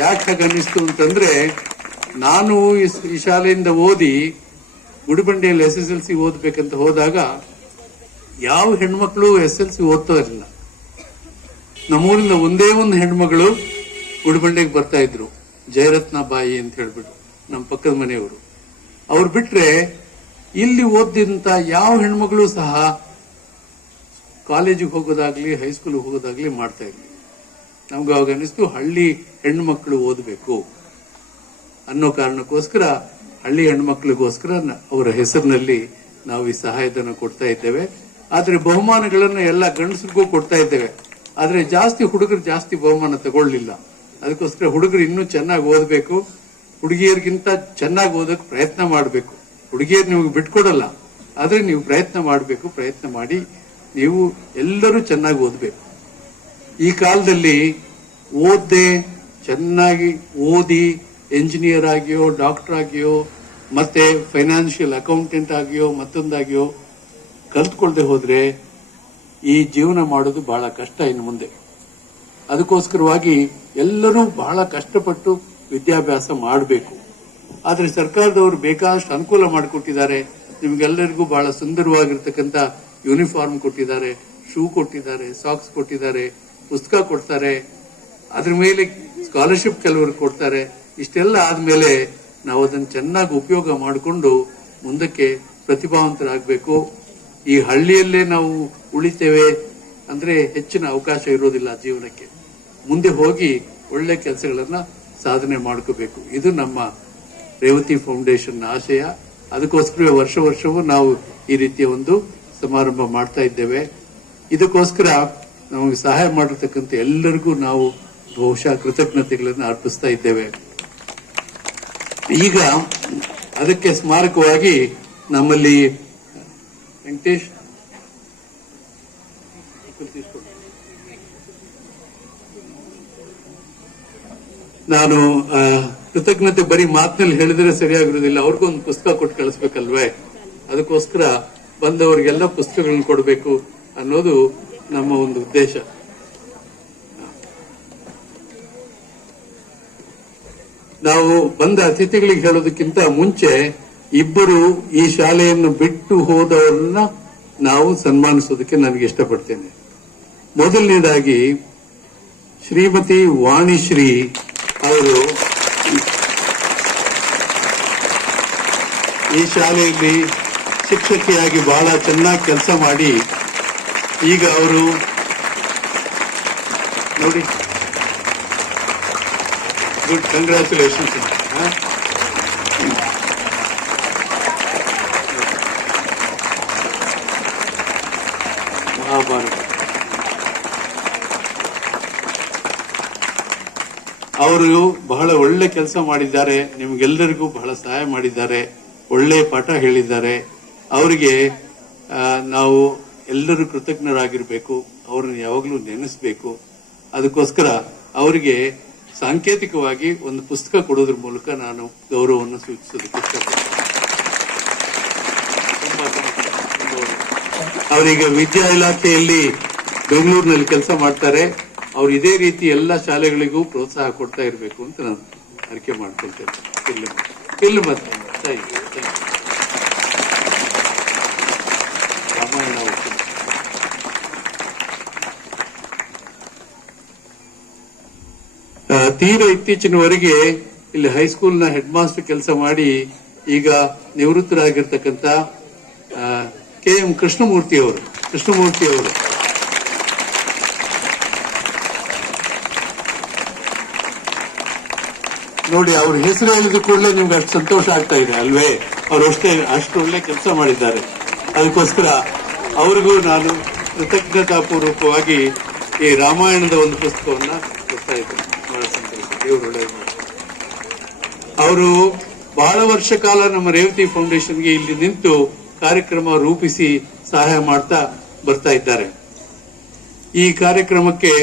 ಯಾಕೆ ಹಾಗನ್ನಿಸ್ತು ಅಂತಂದ್ರೆ, ನಾನು ಈ ಶಾಲೆಯಿಂದ ಓದಿ ಗುಡಿಬಂಡೆಯಲ್ಲಿ SSLC ಓದ್ಬೇಕಂತ ಹೋದಾಗ ಯಾವ ಹೆಣ್ಮಕ್ಳು SSLC ಓದ್ತಾ ಇರಲಿಲ್ಲ. ನಮ್ಮೂರಿಂದ ಒಂದೇ ಒಂದು ಹೆಣ್ಮಗಳು ಗುಡಿಬಂಡೆಗೆ ಬರ್ತಾ ಇದ್ರು, ಜಯರತ್ನ ಬಾಯಿ ಅಂತ ಹೇಳ್ಬಿಟ್ಟು, ನಮ್ಮ ಪಕ್ಕದ ಮನೆಯವರು. ಅವ್ರು ಬಿಟ್ರೆ ಇಲ್ಲಿ ಓದಿದಂತ ಯಾವ ಹೆಣ್ಮಗಳು ಸಹ ಕಾಲೇಜಿಗೆ ಹೋಗೋದಾಗ್ಲಿ ಹೈಸ್ಕೂಲ್ಗೆ ಹೋಗೋದಾಗ್ಲಿ ಮಾಡ್ತಾ ಇರ್ಲಿ. ನಮ್ಗೆ ಅವಾಗ ಅನಿಸ್ತು ಹಳ್ಳಿ ಹೆಣ್ಮಕ್ಳು ಓದಬೇಕು ಅನ್ನೋ ಕಾರಣಕ್ಕೋಸ್ಕರ ಹಳ್ಳಿ ಹೆಣ್ಮಕ್ಳಿಗೋಸ್ಕರ ಅವರ ಹೆಸರಿನಲ್ಲಿ ನಾವು ಈ ಸಹಾಯಧನ ಕೊಡ್ತಾ ಇದ್ದೇವೆ. ಆದ್ರೆ ಬಹುಮಾನಗಳನ್ನು ಎಲ್ಲ ಗಂಡಸರಿಗೂ ಕೊಡ್ತಾ ಇದ್ದೇವೆ. ಆದ್ರೆ ಹುಡುಗರು ಜಾಸ್ತಿ ಬಹುಮಾನ ತಗೊಳ್ಳಿಲ್ಲ. ಅದಕ್ಕೋಸ್ಕರ ಹುಡುಗರು ಇನ್ನೂ ಚೆನ್ನಾಗಿ ಓದಬೇಕು, ಹುಡುಗಿಯರಿಗಿಂತ ಚೆನ್ನಾಗಿ ಓದಕ್ಕೆ ಪ್ರಯತ್ನ ಮಾಡಬೇಕು. ಹುಡುಗಿಯರು ನಿಮಗೆ ಬಿಟ್ಕೊಡಲ್ಲ, ಆದ್ರೆ ನೀವು ಪ್ರಯತ್ನ ಮಾಡಬೇಕು. ಪ್ರಯತ್ನ ಮಾಡಿ ನೀವು ಎಲ್ಲರೂ ಚೆನ್ನಾಗಿ ಓದಬೇಕು. ಈ ಕಾಲದಲ್ಲಿ ಚೆನ್ನಾಗಿ ಓದಿ ಎಂಜಿನಿಯರ್ ಆಗಿಯೋ ಡಾಕ್ಟರ್ ಆಗಿಯೋ ಮತ್ತೆ ಫೈನಾನ್ಷಿಯಲ್ ಅಕೌಂಟೆಂಟ್ ಆಗಿಯೋ ಮತ್ತೊಂದಾಗಿಯೋ ಕಲ್ತ್ಕೊಳ್ದೆ ಹೋದ್ರೆ ಈ ಜೀವನ ಮಾಡೋದು ಬಹಳ ಕಷ್ಟ ಇನ್ನು ಮುಂದೆ. ಅದಕ್ಕೋಸ್ಕರವಾಗಿ ಎಲ್ಲರೂ ಬಹಳ ಕಷ್ಟಪಟ್ಟು ವಿದ್ಯಾಭ್ಯಾಸ ಮಾಡಬೇಕು. ಆದ್ರೆ ಸರ್ಕಾರದವರು ಬೇಕಾದಷ್ಟು ಅನುಕೂಲ ಮಾಡಿಕೊಟ್ಟಿದ್ದಾರೆ. ನಿಮ್ಗೆಲ್ಲರಿಗೂ ಬಹಳ ಸುಂದರವಾಗಿರ್ತಕ್ಕಂಥ ಯೂನಿಫಾರ್ಮ್ ಕೊಟ್ಟಿದ್ದಾರೆ, ಶೂ ಕೊಟ್ಟಿದ್ದಾರೆ, ಸಾಕ್ಸ್ ಕೊಟ್ಟಿದ್ದಾರೆ, ಪುಸ್ತಕ ಕೊಡ್ತಾರೆ, ಅದ್ರ ಮೇಲೆ ಸ್ಕಾಲರ್ಶಿಪ್ ಕೆಲವರು ಕೊಡ್ತಾರೆ. ಇಷ್ಟೆಲ್ಲ ಆದ್ಮೇಲೆ ನಾವು ಅದನ್ನು ಚೆನ್ನಾಗಿ ಉಪಯೋಗ ಮಾಡಿಕೊಂಡು ಮುಂದಕ್ಕೆ ಪ್ರತಿಭಾವಂತರಾಗಬೇಕು. ಈ ಹಳ್ಳಿಯಲ್ಲೇ ನಾವು ಉಳಿತೇವೆ ಅಂದ್ರೆ ಹೆಚ್ಚಿನ ಅವಕಾಶ ಇರೋದಿಲ್ಲ ಜೀವನಕ್ಕೆ. ಮುಂದೆ ಹೋಗಿ ಒಳ್ಳೆ ಕೆಲಸಗಳನ್ನ ಸಾಧನೆ ಮಾಡ್ಕೋಬೇಕು. ಇದು ನಮ್ಮ ರೇವತಿ ಫೌಂಡೇಶನ್ ಆಶಯ. ಅದಕ್ಕೋಸ್ಕರ ವರ್ಷವೂ ನಾವು ಈ ರೀತಿಯ ಒಂದು ಸಮಾರಂಭ ಮಾಡ್ತಾ ಇದ್ದೇವೆ. ಇದಕ್ಕೋಸ್ಕರ ನಮಗೆ ಸಹಾಯ ಮಾಡಿರ್ತಕ್ಕಂಥ ಎಲ್ಲರಿಗೂ ನಾವು ಬಹುಶಃ ಕೃತಜ್ಞತೆಗಳನ್ನು ಅರ್ಪಿಸ್ತಾ ಇದ್ದೇವೆ. ಈಗ ಅದಕ್ಕೆ ಸ್ಮಾರಕವಾಗಿ ನಮ್ಮಲ್ಲಿ ವೆಂಕಟೇಶ್ ನಾನು ಕೃತಜ್ಞತೆ ಬರೀ ಮಾತಿನಲ್ಲಿ ಹೇಳಿದ್ರೆ ಸರಿಯಾಗಿರೋದಿಲ್ಲ, ಅವ್ರಿಗೊಂದು ಪುಸ್ತಕ ಕೊಟ್ಟು ಕಳಿಸ್ಬೇಕಲ್ವೇ. ಅದಕ್ಕೋಸ್ಕರ ಬಂದವರಿಗೆಲ್ಲ ಪುಸ್ತಕಗಳನ್ನು ಕೊಡಬೇಕು ಅನ್ನೋದು ನಮ್ಮ ಒಂದು ಉದ್ದೇಶ. ನಾವು ಬಂದ ಅತಿಥಿಗಳಿಗೆ ಹೇಳೋದಕ್ಕಿಂತ ಮುಂಚೆ ಇಬ್ಬರು ಈ ಶಾಲೆಯನ್ನು ಬಿಟ್ಟು ಹೋದವರನ್ನ ನಾವು ಸನ್ಮಾನಿಸೋದಕ್ಕೆ ನನಗೆ ಇಷ್ಟಪಡ್ತೇನೆ. ಮೊದಲನೇದಾಗಿ ಶ್ರೀಮತಿ ವಾಣಿಶ್ರೀ ಅವರು ಈ ಶಾಲೆಯಲ್ಲಿ ಶಿಕ್ಷಕಿಯಾಗಿ ಬಹಳ ಚೆನ್ನಾಗಿ ಕೆಲಸ ಮಾಡಿ ಈಗ ಅವರು ನೋಡಿ, ಗುಡ್, ಕಂಗ್ರ್ಯಾಚುಲೇಷನ್ಸ್. ಮಹಾಭಾರತ ಅವರು ಬಹಳ ಒಳ್ಳೆ ಕೆಲಸ ಮಾಡಿದ್ದಾರೆ. ನಿಮ್ಗೆಲ್ಲರಿಗೂ ಬಹಳ ಸಹಾಯ ಮಾಡಿದ್ದಾರೆ, ಒಳ್ಳೆ ಪಾಠ ಹೇಳಿದ್ದಾರೆ. ಅವರಿಗೆ ನಾವು ಎಲ್ಲರೂ ಕೃತಜ್ಞರಾಗಿರ್ಬೇಕು, ಅವ್ರನ್ನ ಯಾವಾಗಲೂ ನೆನೆಸ್ಬೇಕು. ಅದಕ್ಕೋಸ್ಕರ ಅವರಿಗೆ ಸಾಂಕೇತಿಕವಾಗಿ ಒಂದು ಪುಸ್ತಕ ಕೊಡೋದ್ರ ಮೂಲಕ ನಾನು ಗೌರವವನ್ನು ಸೂಚಿಸೋದಕ್ಕೆ ಇಷ್ಟಪಡ್ತೇನೆ. ಅವರೀಗ ವಿದ್ಯಾ ಇಲಾಖೆಯಲ್ಲಿ ಬೆಂಗಳೂರಿನಲ್ಲಿ ಕೆಲಸ ಮಾಡ್ತಾರೆ. ಅವ್ರು ಇದೇ ರೀತಿ ಎಲ್ಲ ಶಾಲೆಗಳಿಗೂ ಪ್ರೋತ್ಸಾಹ ಕೊಡ್ತಾ ಇರಬೇಕು ಅಂತ ನಾನು ಅರಿಕೆ ಮಾಡ್ಕೊಳ್ತೇನೆ. ಇಲ್ಲ ಮತ್ತೆ ರಾಮಾಯಣ ತೀರಾ ಇತ್ತೀಚಿನವರೆಗೆ ಇಲ್ಲಿ ಹೈಸ್ಕೂಲ್ನ ಹೆಡ್ ಮಾಸ್ಟರ್ ಕೆಲಸ ಮಾಡಿ ಈಗ ನಿವೃತ್ತರಾಗಿರ್ತಕ್ಕಂಥ KM ಕೃಷ್ಣಮೂರ್ತಿ ಅವರು ನೋಡಿ, ಅವ್ರ ಹೆಸರು ಹೇಳಿದ ಕೂಡಲೇ ನಿಮ್ಗೆ ಅಷ್ಟು ಸಂತೋಷ ಆಗ್ತಾ ಇದೆ ಅಲ್ವೇ? ಅವ್ರು ಅಷ್ಟು ಒಳ್ಳೆ ಕೆಲಸ ಮಾಡಿದ್ದಾರೆ. ಅದಕ್ಕೋಸ್ಕರ ಅವ್ರಿಗೂ ನಾನು ಕೃತಜ್ಞತಾಪೂರ್ವಕವಾಗಿ ಈ ರಾಮಾಯಣದ ಒಂದು ಪುಸ್ತಕವನ್ನ ಕೊಡ್ತಾ ಇದ್ದೇನೆ. ಬಹಳ ಸಂತೋಷ, ದೇವರು ಒಳ್ಳೆಯದು ಮಾಡಿ. ಅವರು ಬಹಳ ವರ್ಷ ಕಾಲ ನಮ್ಮ ರೇವತಿ ಫೌಂಡೇಶನ್ಗೆ ಇಲ್ಲಿ ನಿಂತು ಕಾರ್ಯಕ್ರಮ ರೂಪಿಸಿ ಸಹಾಯ ಮಾಡ್ತಾ ಬರ್ತಾ ಇದ್ದಾರೆ. ಈ ಕಾರ್ಯಕ್ರಮಕ್ಕೆ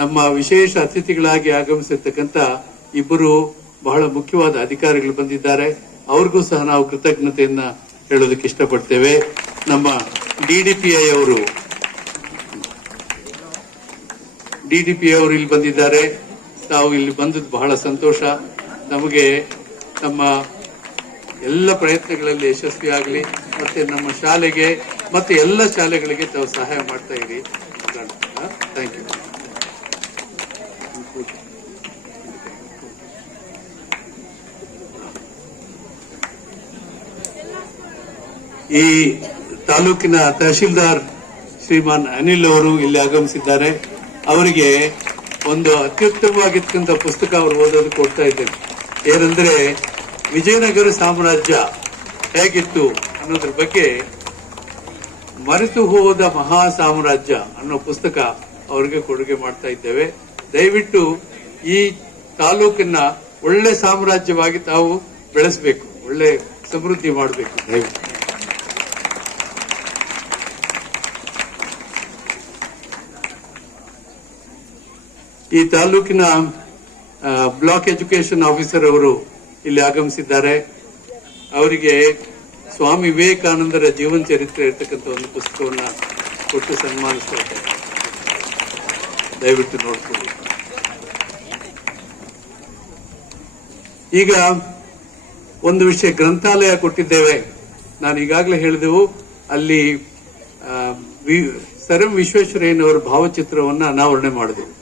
ನಮ್ಮ ವಿಶೇಷ ಅತಿಥಿಗಳಾಗಿ ಆಗಮಿಸಿರ್ತಕ್ಕಂಥ ಇಬ್ಬರು ಬಹಳ ಮುಖ್ಯವಾದ ಅಧಿಕಾರಿಗಳು ಬಂದಿದ್ದಾರೆ. ಅವ್ರಿಗೂ ಸಹ ನಾವು ಕೃತಜ್ಞತೆಯನ್ನ ಹೇಳೋದಕ್ಕೆ ಇಷ್ಟಪಡ್ತೇವೆ. ನಮ್ಮ DDPI ಅವರು ಇಲ್ಲಿ ಬಂದಿದ್ದಾರೆ. ತಾವು ಇಲ್ಲಿ ಬಂದದ್ದು ಬಹಳ ಸಂತೋಷ. ನಮಗೆ ನಮ್ಮ ಎಲ್ಲ ಪ್ರಯತ್ನಗಳಲ್ಲಿ ಯಶಸ್ವಿಯಾಗಲಿ, ಮತ್ತೆ ನಮ್ಮ ಶಾಲೆಗೆ ಮತ್ತೆ ಎಲ್ಲ ಶಾಲೆಗಳಿಗೆ ತಾವು ಸಹಾಯ ಮಾಡ್ತಾ ಇರಿ. Thank you. ಈ ತಾಲೂಕಿನ ತಹಶೀಲ್ದಾರ್ ಶ್ರೀಮಾನ್ ಅನಿಲ್ ಅವರು ಇಲ್ಲಿ ಆಗಮಿಸಿದ್ದಾರೆ. ಅವರಿಗೆ ಒಂದು ಅತ್ಯುತ್ತಮವಾಗಿರ್ತಕ್ಕಂಥ ಪುಸ್ತಕ ಅವರು ಓದೋದಕ್ಕೆ ಕೊಡ್ತಾ ಇದ್ದೇನೆ. ಏನಂದ್ರೆ ವಿಜಯನಗರ ಸಾಮ್ರಾಜ್ಯ ಹೇಗಿತ್ತು ಅನ್ನೋದ್ರ ಬಗ್ಗೆ ಮರೆತು ಹೋದ ಮಹಾ ಸಾಮ್ರಾಜ್ಯ ಅನ್ನೋ ಪುಸ್ತಕ ಅವರಿಗೆ ಕೊಡುಗೆ ಮಾಡ್ತಾ ಇದ್ದೇವೆ. ದಯವಿಟ್ಟು ಈ ತಾಲೂಕನ್ನ ಒಳ್ಳೆ ಸಾಮ್ರಾಜ್ಯವಾಗಿ ತಾವು ಬೆಳೆಸಬೇಕು, ಒಳ್ಳೆ ಸಮೃದ್ಧಿ ಮಾಡಬೇಕು. ದಯವಿಟ್ಟು ಈ ತಾಲೂಕಿನ ಬ್ಲಾಕ್ ಎಜುಕೇಶನ್ ಆಫೀಸರ್ ಅವರು ಇಲ್ಲಿ ಆಗಮಿಸಿದ್ದಾರೆ. ಅವರಿಗೆ ಸ್ವಾಮಿ ವಿವೇಕಾನಂದರ ಜೀವನ ಚರಿತ್ರೆ ಇರತಕ್ಕಂಥ ಒಂದು ಪುಸ್ತಕವನ್ನ ಕೊಟ್ಟು ಸನ್ಮಾನಿಸ್ತಾ ಇದ್ದಾರೆ. ದಯವಿಟ್ಟು ನೋಡ್ಕೊಳ್ಳಿ. ಈಗ ಒಂದು ವಿಷಯ, ಗ್ರಂಥಾಲಯ ಕೊಟ್ಟಿದ್ದೇವೆ. ನಾನು ಈಗಾಗಲೇ ಹೇಳಿದೆವು, ಅಲ್ಲಿ ಸರ್ ಎಂ ವಿಶ್ವೇಶ್ವರಯ್ಯನವರ ಭಾವಚಿತ್ರವನ್ನ ಅನಾವರಣೆ ಮಾಡಿದೆವು.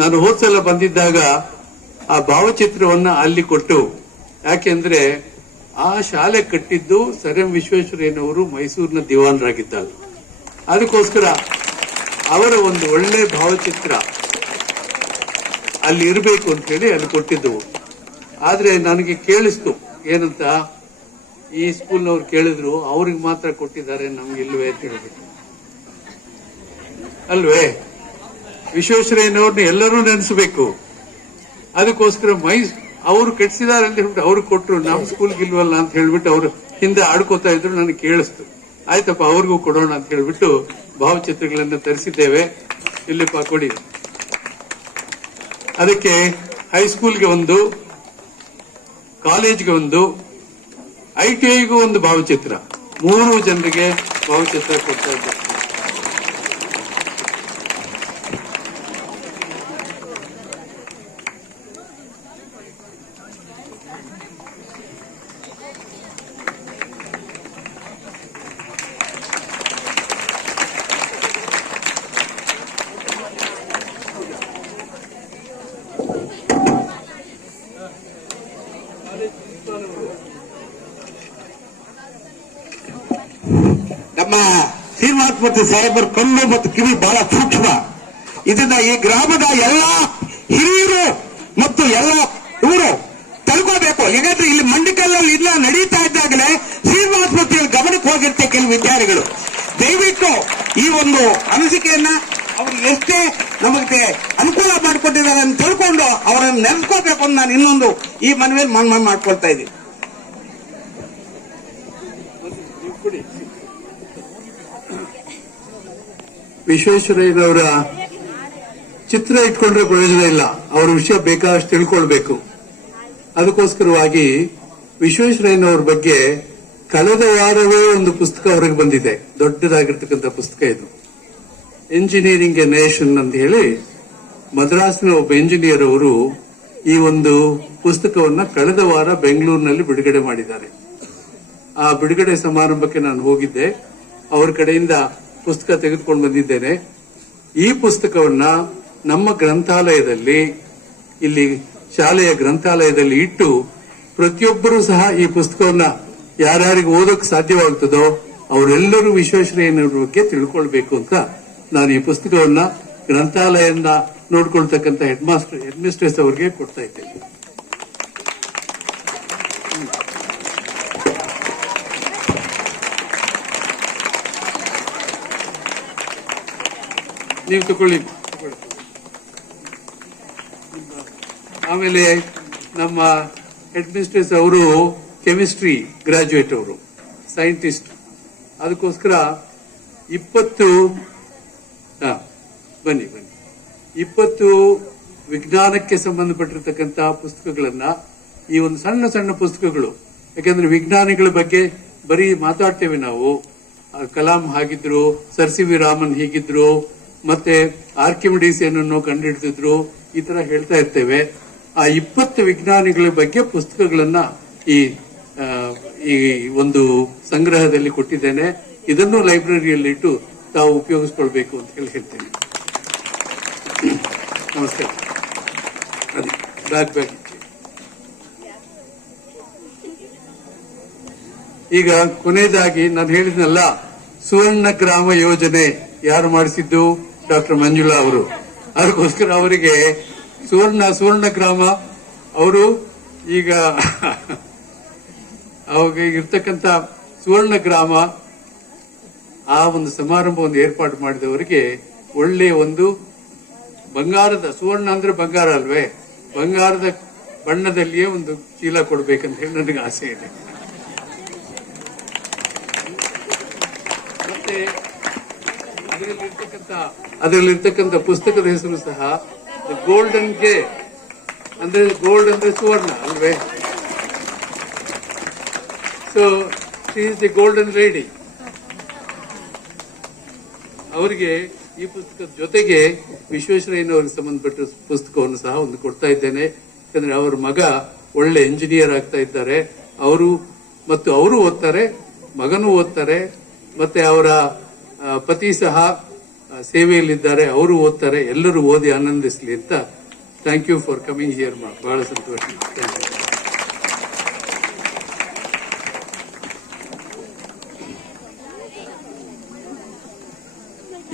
ನಾನು ಹೋದ್ಸಲ ಬಂದಿದ್ದಾಗ ಆ ಭಾವಚಿತ್ರವನ್ನ ಅಲ್ಲಿ ಕೊಟ್ಟು, ಯಾಕೆಂದ್ರೆ ಆ ಶಾಲೆ ಕಟ್ಟಿದ್ದು ಸರ್ ಎಂ ವಿಶ್ವೇಶ್ವರಯ್ಯನವರು ಮೈಸೂರಿನ ದಿವಾನರಾಗಿದ್ದಾಗ, ಅದಕ್ಕೋಸ್ಕರ ಅವರ ಒಂದು ಒಳ್ಳೆ ಭಾವಚಿತ್ರ ಅಲ್ಲಿ ಇರಬೇಕು ಅಂತ ಹೇಳಿ ಅಲ್ಲಿ ಕೊಟ್ಟಿದ್ದೆವು. ಆದ್ರೆ ನನಗೆ ಕೇಳಿಸ್ತು ಏನಂತ, ಈ ಸ್ಕೂಲ್ನವ್ರು ಕೇಳಿದ್ರು, ಅವ್ರಿಗೆ ಮಾತ್ರ ಕೊಟ್ಟಿದ್ದಾರೆ, ನಮ್ಗೆ ಇಲ್ವೇ ಅಂತ ಹೇಳಿದ್ರು. ಅಲ್ವೇ? ವಿಶ್ವೇಶ್ವರಯ್ಯನವ್ರನ್ನ ಎಲ್ಲರೂ ನೆನೆಸಬೇಕು. ಅದಕ್ಕೋಸ್ಕರ ಅವರು ಕಟ್ಟಿಸಿದ್ದಾರೆ ಅಂತ ಹೇಳ್ಬಿಟ್ಟು ಅವ್ರಿಗೆ ಕೊಟ್ಟರು, ನಮ್ಮ ಸ್ಕೂಲ್ಗೆ ಇಲ್ವಲ್ಲ ಅಂತ ಹೇಳ್ಬಿಟ್ಟು ಅವರು ಹಿಂದೆ ಆಡ್ಕೋತಾ ಇದ್ರು. ನನಗೆ ಕೇಳಿಸ್ತು, ಆಯ್ತಪ್ಪ ಅವ್ರಿಗೂ ಕೊಡೋಣ ಅಂತ ಹೇಳ್ಬಿಟ್ಟು ಭಾವಚಿತ್ರಗಳನ್ನು ತರಿಸಿದ್ದೇವೆ. ಇಲ್ಲಿಪ್ಪ ಕೊಡಿ. ಅದಕ್ಕೆ ಹೈಸ್ಕೂಲ್ಗೆ ಒಂದು, ಕಾಲೇಜ್ಗೆ ಒಂದು, ITIಗೂ ಒಂದು ಭಾವಚಿತ್ರ, 3 ಜನರಿಗೆ ಭಾವಚಿತ್ರ ಕೊಡ್ತಾ ಇದ್ದಾರೆ. ನಮ್ಮ ಶ್ರೀನಿವಾಸ ಮೂರ್ತಿ ಸಾಹೇಬರ ಕಣ್ಣು ಮತ್ತು ಕಿವಿ ಬಹಳ ಸೂಕ್ಷ್ಮ. ಇದನ್ನ ಈ ಗ್ರಾಮದ ಎಲ್ಲ ಹಿರಿಯರು ಮತ್ತು ಎಲ್ಲ ಇವರು ತಿಳ್ಕೋಬೇಕು. ಯಾಕಂದ್ರೆ ಇಲ್ಲಿ ಮಂಡಿಕಲ್ಲಲ್ಲಿ ಇಲ್ಲ ನಡೀತಾ ಇದ್ದಾಗಲೇ ಶ್ರೀನಿವಾಸ ಮೂರ್ತಿ ಗಮನಕ್ಕೆ ಹೋಗಿರ್ತೆ ಕೆಲವು ವಿದ್ಯಾರ್ಥಿಗಳು. ದಯವಿಟ್ಟು ಈ ಒಂದು ಅನಿಸಿಕೆಯನ್ನ ಅವರು ಎಷ್ಟೇ ನಮಗೆ ಅನುಕೂಲ ಮಾಡಿಕೊಟ್ಟಿದ್ದಾರೆ ಅಂತ ತಿಳ್ಕೊಂಡು ಅವರನ್ನು ನೆನೆಸ್ಕೋಬೇಕು ಅಂತ ನಾನು ಇನ್ನೊಂದು ಈ ಮನವಿಯಲ್ಲಿ ಮಾಡ್ಕೊಳ್ತಾ ಇದ್ದೀನಿ. ವಿಶ್ವೇಶ್ವರಯ್ಯನವರ ಚಿತ್ರ ಇಟ್ಕೊಂಡ್ರೆ ಪ್ರಯೋಜನ ಇಲ್ಲ, ಅವರ ವಿಷಯ ಬೇಕಾದಷ್ಟು ತಿಳ್ಕೊಳ್ಬೇಕು. ಅದಕ್ಕೋಸ್ಕರವಾಗಿ ವಿಶ್ವೇಶ್ವರಯ್ಯನವರ ಬಗ್ಗೆ ಕಳೆದ ವಾರವೇ ಒಂದು ಪುಸ್ತಕ ಹೊರಗೆ ಬಂದಿದೆ, ದೊಡ್ಡದಾಗಿರ್ತಕ್ಕಂಥ ಪುಸ್ತಕ ಇದು. ಎಂಜಿನಿಯರಿಂಗ್ ಎ ನೇಷನ್ ಅಂತ ಹೇಳಿ ಮದ್ರಾಸಿನ ಒಬ್ಬ ಎಂಜಿನಿಯರ್ ಅವರು ಈ ಒಂದು ಪುಸ್ತಕವನ್ನ ಕಳೆದ ವಾರ ಬೆಂಗಳೂರಿನಲ್ಲಿ ಬಿಡುಗಡೆ ಮಾಡಿದ್ದಾರೆ. ಆ ಬಿಡುಗಡೆ ಸಮಾರಂಭಕ್ಕೆ ನಾನು ಹೋಗಿದ್ದೆ, ಅವರ ಕಡೆಯಿಂದ ಪುಸ್ತಕ ತೆಗೆದುಕೊಂಡು ಬಂದಿದ್ದೇನೆ. ಈ ಪುಸ್ತಕವನ್ನ ನಮ್ಮ ಗ್ರಂಥಾಲಯದಲ್ಲಿ, ಇಲ್ಲಿ ಶಾಲೆಯ ಗ್ರಂಥಾಲಯದಲ್ಲಿ ಇಟ್ಟು ಪ್ರತಿಯೊಬ್ಬರೂ ಸಹ ಈ ಪುಸ್ತಕವನ್ನ ಯಾರ್ಯಾರಿಗೆ ಓದೋಕೆ ಸಾಧ್ಯವಾಗ್ತದೋ ಅವರೆಲ್ಲರೂ ವಿಶ್ವೇಶ್ವರಯ್ಯನವರ ಬಗ್ಗೆ ತಿಳ್ಕೊಳ್ಬೇಕು ಅಂತ ನಾನು ಈ ಪುಸ್ತಕವನ್ನ ಗ್ರಂಥಾಲಯದಿಂದ ನೋಡ್ಕೊಳ್ತಕ್ಕಂಥ ಹೆಡ್ ಮಿಸ್ಟ್ರೆಸ್ ಅವರಿಗೆ ಕೊಡ್ತಾ ಇದ್ದೇನೆ. ನೀವು ತಗೊಳ್ಳಿ. ಆಮೇಲೆ ನಮ್ಮ ಹೆಡ್ ಮಿಸ್ಟ್ರೆಸ್ ಅವರು ಕೆಮಿಸ್ಟ್ರಿ ಗ್ರಾಜುಯೇಟ್, ಅವರು ಸೈಂಟಿಸ್ಟ್. ಅದಕ್ಕೋಸ್ಕರ 20 ವಿಜ್ಞಾನಕ್ಕೆ ಸಂಬಂಧಪಟ್ಟಿರ್ತಕ್ಕಂತಹ ಪುಸ್ತಕಗಳನ್ನ, ಈ ಒಂದು ಸಣ್ಣ ಸಣ್ಣ ಪುಸ್ತಕಗಳು, ಯಾಕಂದ್ರೆ ವಿಜ್ಞಾನಿಗಳ ಬಗ್ಗೆ ಬರೀ ಮಾತಾಡ್ತೇವೆ ನಾವು. ಕಲಾಂ ಹಾಗಿದ್ರು, ಸರ್ ಸಿ ವಿ ರಾಮನ್ ಹೀಗಿದ್ರು, ಮತ್ತೆ ಆರ್ಕಿಮಿಡೀಸ್ ಏನನ್ನು ಕಂಡುಹಿಡಿದಿದ್ರು, ಈ ತರ ಹೇಳ್ತಾ ಇರ್ತೇವೆ. ಆ 20 ವಿಜ್ಞಾನಿಗಳ ಬಗ್ಗೆ ಪುಸ್ತಕಗಳನ್ನ ಈ ಒಂದು ಸಂಗ್ರಹದಲ್ಲಿ ಕೊಟ್ಟಿದ್ದೇನೆ. ಇದನ್ನು ಲೈಬ್ರರಿಯಲ್ಲಿ ಇಟ್ಟು ತಾವು ಉಪಯೋಗಿಸ್ಕೊಳ್ಬೇಕು ಅಂತ ಹೇಳ್ತೇನೆ. ನಮಸ್ಕಾರ. ಬ್ಯಾಗ್ ಈಗ ಕೊನೆಯದಾಗಿ ನಾನು ಹೇಳಿದ್ನಲ್ಲ, ಸುವರ್ಣ ಗ್ರಾಮ ಯೋಜನೆ ಯಾರು ಮಾಡಿಸಿದ್ದು? ಡಾಕ್ಟರ್ ಮಂಜುಳಾ ಅವರು. ಅದಕ್ಕೋಸ್ಕರ ಅವರಿಗೆ ಸುವರ್ಣ ಗ್ರಾಮ ಅವರು ಈಗ ಅವಾಗ ಇರ್ತಕ್ಕಂಥ ಸುವರ್ಣ ಗ್ರಾಮ ಆ ಒಂದು ಸಮಾರಂಭವನ್ನು ಏರ್ಪಾಡು ಮಾಡಿದವರಿಗೆ ಒಳ್ಳೆಯ ಒಂದು ಬಂಗಾರದ, ಸುವರ್ಣ ಅಂದ್ರೆ ಬಂಗಾರ ಅಲ್ವೇ, ಬಂಗಾರದ ಬಣ್ಣದಲ್ಲಿಯೇ ಒಂದು ಚೀಲ ಕೊಡ್ಬೇಕಂತ ಹೇಳಿ ನನಗೆ ಆಸೆ ಇದೆ. ಮತ್ತೆ ಅದರಲ್ಲಿರ್ತಕ್ಕಂಥ ಪುಸ್ತಕದ ಹೆಸರು ಸಹ ಗೋಲ್ಡನ್ ಗೆ, ಅಂದ್ರೆ ಗೋಲ್ಡ್ ಅಂದ್ರೆ ಸುವರ್ಣ ಅಲ್ವೇ. So she is the golden lady. ಅವರಿಗೆ ಈ ಪುಸ್ತಕದ ಜೊತೆಗೆ ವಿಶ್ವೇಶ್ವರಯ್ಯನವರಿಗೆ ಸಂಬಂಧಪಟ್ಟ ಪುಸ್ತಕವನ್ನು ಸಹ ಒಂದು ಕೊಡ್ತಾ ಇದ್ದೇನೆ. ಯಾಕಂದ್ರೆ ಅವರ ಮಗ ಒಳ್ಳೆ ಇಂಜಿನಿಯರ್ ಆಗ್ತಾ ಇದ್ದಾರೆ. ಅವರು ಓದ್ತಾರೆ, ಮಗನೂ ಓದ್ತಾರೆ, ಮತ್ತೆ ಅವರ ಪತಿ ಸಹ ಸೇವೆಯಲ್ಲಿದ್ದಾರೆ, ಅವರು ಓದ್ತಾರೆ. ಎಲ್ಲರೂ ಓದಿ ಆನಂದಿಸಲಿ ಅಂತ. Thank you for coming here. ಬಹಳ ಸಂತೋಷ. Thank you.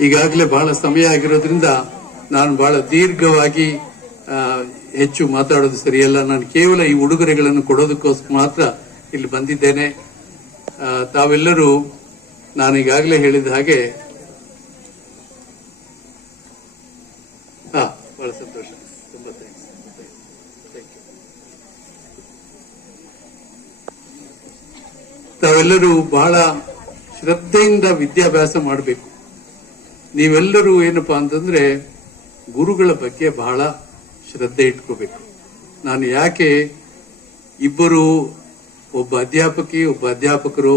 ಈಗಾಗಲೇ ಬಹಳ ಸಮಯ ಆಗಿರೋದ್ರಿಂದ ನಾನು ಬಹಳ ದೀರ್ಘವಾಗಿ ಹೆಚ್ಚು ಮಾತಾಡೋದು ಸರಿಯಲ್ಲ. ನಾನು ಕೇವಲ ಈ ಉಡುಗೊರೆಗಳನ್ನು ಕೊಡೋದಕ್ಕೋಸ್ಕರ ಮಾತ್ರ ಇಲ್ಲಿ ಬಂದಿದ್ದೇನೆ. ತಾವೆಲ್ಲರೂ ನಾನು ಈಗಾಗಲೇ ಹೇಳಿದ ಹಾಗೆ ಬಹಳ ಸಂತೋಷ. ತುಂಬಾ ಥ್ಯಾಂಕ್ಸ್. ತಾವೆಲ್ಲರೂ ಬಹಳ ಶ್ರದ್ಧೆಯಿಂದ ವಿದ್ಯಾಭ್ಯಾಸ ಮಾಡಬೇಕು. ನೀವೆಲ್ಲರೂ ಏನಪ್ಪಾ ಅಂತಂದ್ರೆ ಗುರುಗಳ ಬಗ್ಗೆ ಬಹಳ ಶ್ರದ್ಧೆ ಇಟ್ಕೋಬೇಕು. ನಾನು ಯಾಕೆ ಇಬ್ಬರು, ಒಬ್ಬ ಅಧ್ಯಾಪಕಿ, ಒಬ್ಬ ಅಧ್ಯಾಪಕರು,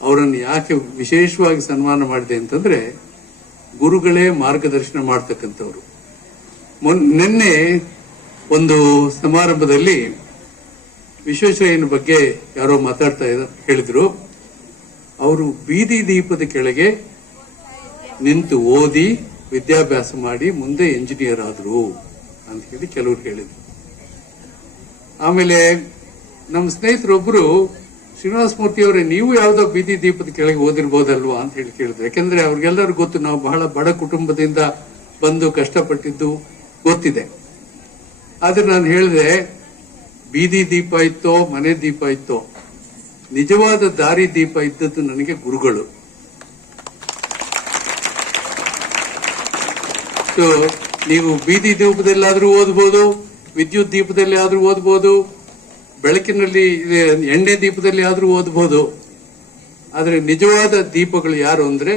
ಅವರನ್ನು ಯಾಕೆ ವಿಶೇಷವಾಗಿ ಸನ್ಮಾನ ಮಾಡಿದೆ ಅಂತಂದ್ರೆ ಗುರುಗಳೇ ಮಾರ್ಗದರ್ಶನ ಮಾಡ್ತಕ್ಕಂಥವ್ರು. ನಿನ್ನೆ ಒಂದು ಸಮಾರಂಭದಲ್ಲಿ ವಿಶ್ವೇಶ್ವರಯ್ಯನ ಬಗ್ಗೆ ಯಾರೋ ಮಾತಾಡ್ತಾ ಹೇಳಿದ್ರು. ಅವರು ಬೀದಿ ದೀಪದ ಕೆಳಗೆ ನಿಂತು ಓದಿ ವಿದ್ಯಾಭ್ಯಾಸ ಮಾಡಿ ಮುಂದೆ ಇಂಜಿನಿಯರ್ ಆದ್ರು ಅಂತ ಹೇಳಿ ಕೆಲವರು ಹೇಳಿದ್ರು. ಆಮೇಲೆ ನಮ್ಮ ಸ್ನೇಹಿತರೊಬ್ಬರು, ಶ್ರೀನಿವಾಸ ಮೂರ್ತಿ ಅವರೇ, ನೀವು ಯಾವ್ದೋ ಬೀದಿ ದೀಪದ ಕೆಳಗೆ ಓದಿರ್ಬೋದಲ್ವಾ ಅಂತ ಹೇಳಿ ಕೇಳಿದ್ರು. ಯಾಕಂದ್ರೆ ಅವ್ರಿಗೆಲ್ಲರೂ ಗೊತ್ತು, ನಾವು ಬಹಳ ಬಡ ಕುಟುಂಬದಿಂದ ಬಂದು ಕಷ್ಟಪಟ್ಟಿದ್ದು ಗೊತ್ತಿದೆ. ಆದ್ರೆ ನಾನು ಹೇಳಿದೆ, ಬೀದಿ ದೀಪ ಇತ್ತೋ ಮನೆ ದೀಪ ಇತ್ತೋ, ನಿಜವಾದ ದಾರಿ ದೀಪ ಇದ್ದದ್ದು ನನಗೆ ಗುರುಗಳು. ಸೊ ನೀವು ಬೀದಿ ದೀಪದಲ್ಲಾದ್ರೂ ಓದ್ಬೋದು, ವಿದ್ಯುತ್ ದೀಪದಲ್ಲಿ ಆದ್ರೂ ಓದ್ಬೋದು, ಬೆಳಕಿನಲ್ಲಿ ಎಣ್ಣೆ ದೀಪದಲ್ಲಿ ಆದ್ರೂ ಓದ್ಬೋದು. ಆದ್ರೆ ನಿಜವಾದ ದೀಪಗಳು ಯಾರು ಅಂದ್ರೆ